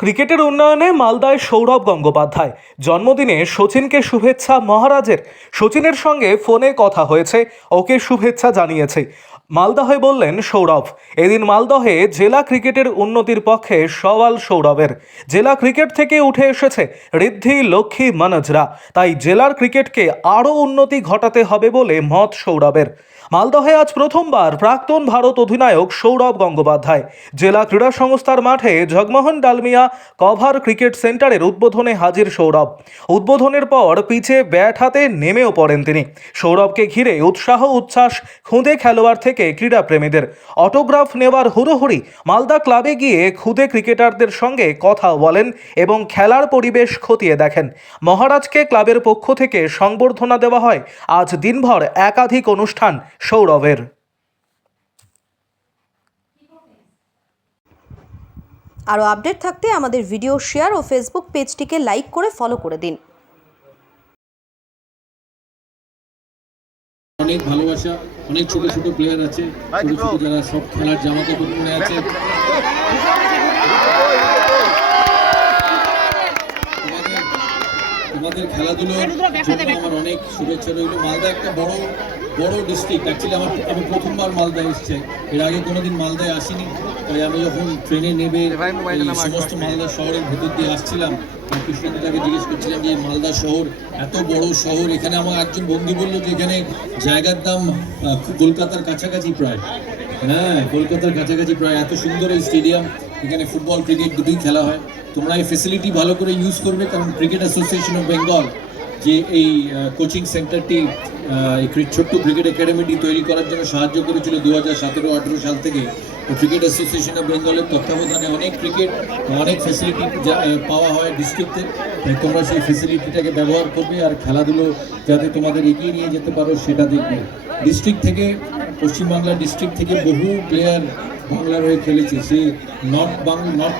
ক্রিকেটের উন্নয়নে মালদায় সৌরভ গঙ্গোপাধ্যায় জন্মদিনে সচিনকে শুভেচ্ছা মহারাজের। সচিনের সঙ্গে ফোনে কথা হয়েছে, ওকে শুভেচ্ছা জানিয়েছে। মালদহে বললেন সৌরভ। এদিন মালদহে জেলা ক্রিকেটের উন্নতির পক্ষে সওয়াল সৌরভের। জেলা ক্রিকেট থেকে উঠে এসেছে ঋদ্ধি, লক্ষ্মী, মনোজরা, তাই জেলার ক্রিকেটকে আরও উন্নতি ঘটাতে হবে বলে মত সৌরভের। মালদহে আজ প্রথমবার প্রাক্তন ভারত অধিনায়ক সৌরভ গঙ্গোপাধ্যায় জেলা ক্রীড়া সংস্থার মাঠে জগমোহন ডালমিয়া কভার ক্রিকেট সেন্টারের উদ্বোধনে হাজির সৌরভ। উদ্বোধনের পর পিচে ব্যাট হাতে নেমেও পড়েন তিনি। সৌরভকে ঘিরে উৎসাহ উচ্ছ্বাস, খুদে খেলোয়াড় থেকে ক্রীড়াপ্রেমীদের। অটোগ্রাফ নেওয়ার হুড়োহুড়ি। মালদা ক্লাবে গিয়ে খুদে ক্রিকেটারদের সঙ্গে কথা বলেন এবং খেলার পরিবেশ খতিয়ে দেখেন। মহারাজকে ক্লাবের পক্ষ থেকে সংবর্ধনা দেওয়া হয়। আজ দিনভর একাধিক অনুষ্ঠান সৌরভের। আরও আপডেট থাকতে আমাদের ভিডিও শেয়ার ও ফেসবুক পেজটিকে লাইক করে ফলো করে দিন। অনেক ভালোবাসা, অনেক ছোট ছোট প্লেয়ার আছে, ছোট ছোট যারা সব খেলার জামা কাপড় পরে আছে। তোমাদের খেলাধুলোর জন্য আমার অনেক শুভেচ্ছা রইল। মালদা একটা বড় ডিস্ট্রিক্ট। অ্যাকচুয়ালি আমি প্রথমবার মালদায় এসেছি, এর আগে কোনোদিন মালদায় আসিনি। তাই আমি যখন ট্রেনে নেবে এই সমস্ত মালদা শহরের ভেতর দিয়ে আসছিলাম, কৃষ্ণদাকে জিজ্ঞেস করছিলাম যে মালদা শহর এত বড় শহর, এখানে আমার একজন বন্ধু বললো যে এখানে জায়গার দাম কলকাতার কাছাকাছি প্রায়। হ্যাঁ, কলকাতার কাছাকাছি প্রায়। এত সুন্দর এই স্টেডিয়াম, এখানে ফুটবল ক্রিকেট দুটোই খেলা হয়। তোমরা এই ফেসিলিটি ভালো করে ইউজ করবে, কারণ ক্রিকেট অ্যাসোসিয়েশন অফ বেঙ্গল যে এই কোচিং সেন্টারটি, এই ছোট্ট ক্রিকেট একাডেমিটি তৈরি করার জন্য সাহায্য করেছিল 2017-18 সাল থেকে। ক্রিকেট অ্যাসোসিয়েশন অফ বেঙ্গলের তত্ত্বাবধানে অনেক ফেসিলিটি পাওয়া হয় ডিস্ট্রিক্টে। তাই তোমরা সেই ফেসিলিটিটাকে ব্যবহার করবে আর খেলাধুলো যাতে তোমাদের এগিয়ে নিয়ে যেতে পারো সেটা দেখবে। ডিস্ট্রিক্ট থেকে, পশ্চিমবাংলার ডিস্ট্রিক্ট থেকে বহু প্লেয়ার বাংলার হয়ে খেলেছে। সে নর্থ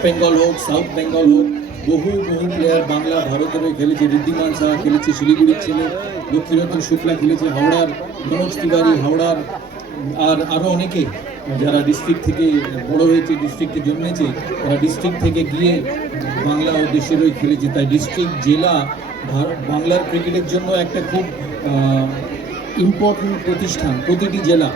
বেঙ্গল হোক, সাউথ বেঙ্গল হোক, বহু প্লেয়ার বাংলা ভারতের হয়ে খেলেছে। ঋদ্ধিমান সাহা খেলেছে শিলিগুড়ির ছেলে, লক্ষ্মীরতন শুক্লা খেলেছে হাওড়ার, মনোজ তিওয়ারি হাওড়ার, আর আরও অনেকে যারা ডিস্ট্রিক্ট থেকে বড় হয়েছে, ডিস্ট্রিক্টে জন্মেছে, তারা ডিস্ট্রিক্ট থেকে গিয়ে বাংলা ও দেশের হয়ে খেলেছে। তাই ডিস্ট্রিক্ট, জেলা বাংলার ক্রিকেটের জন্য একটা খুব ইম্পর্টেন্ট প্রতিষ্ঠান। প্রতিটি জেলা,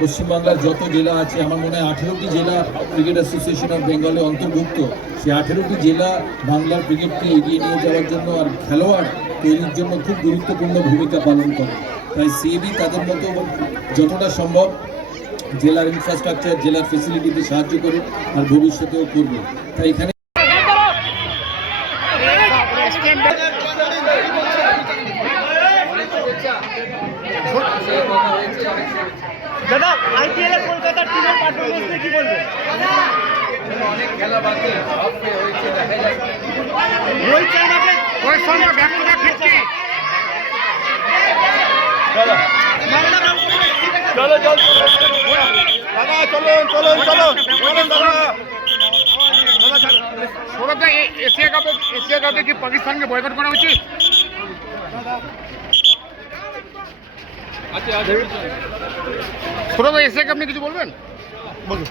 পশ্চিমবাংলার যত জেলা আছে, আমার মনে হয় 18টি জেলা ক্রিকেট অ্যাসোসিয়েশন অফ বেঙ্গলে অন্তর্ভুক্ত। সেই 18টি জেলা বাংলার ক্রিকেটকে এগিয়ে নিয়ে যাওয়ার জন্য আর খেলোয়াড় তৈরির জন্য খুব গুরুত্বপূর্ণ ভূমিকা পালন করে। তাই সিএবি তাদের মতো যতটা সম্ভব জেলার ইনফ্রাস্ট্রাকচার, জেলার ফেসিলিটিতে সাহায্য করে আর ভবিষ্যতেও করবে। তাই এখানে দাদা, আইপিএল এ কলকাতার টিমের পারফরম্যান্স নিয়ে কি বলবেন? অনেক খেলা বাকি হয়েছে, দেখা যাচ্ছে রোহিত শর্মাকে ওই সঙ্গে ব্যাকটা ফিরছে। চলো চলো চলো দাদা, চলুন দাদা। সৌরভ, এশিয়া কাপে কি পাকিস্তানকে বয়কট করা উচিত? সৌরভ, এশিয়া কাপ নিয়ে কিছু বলবেন? বলুন।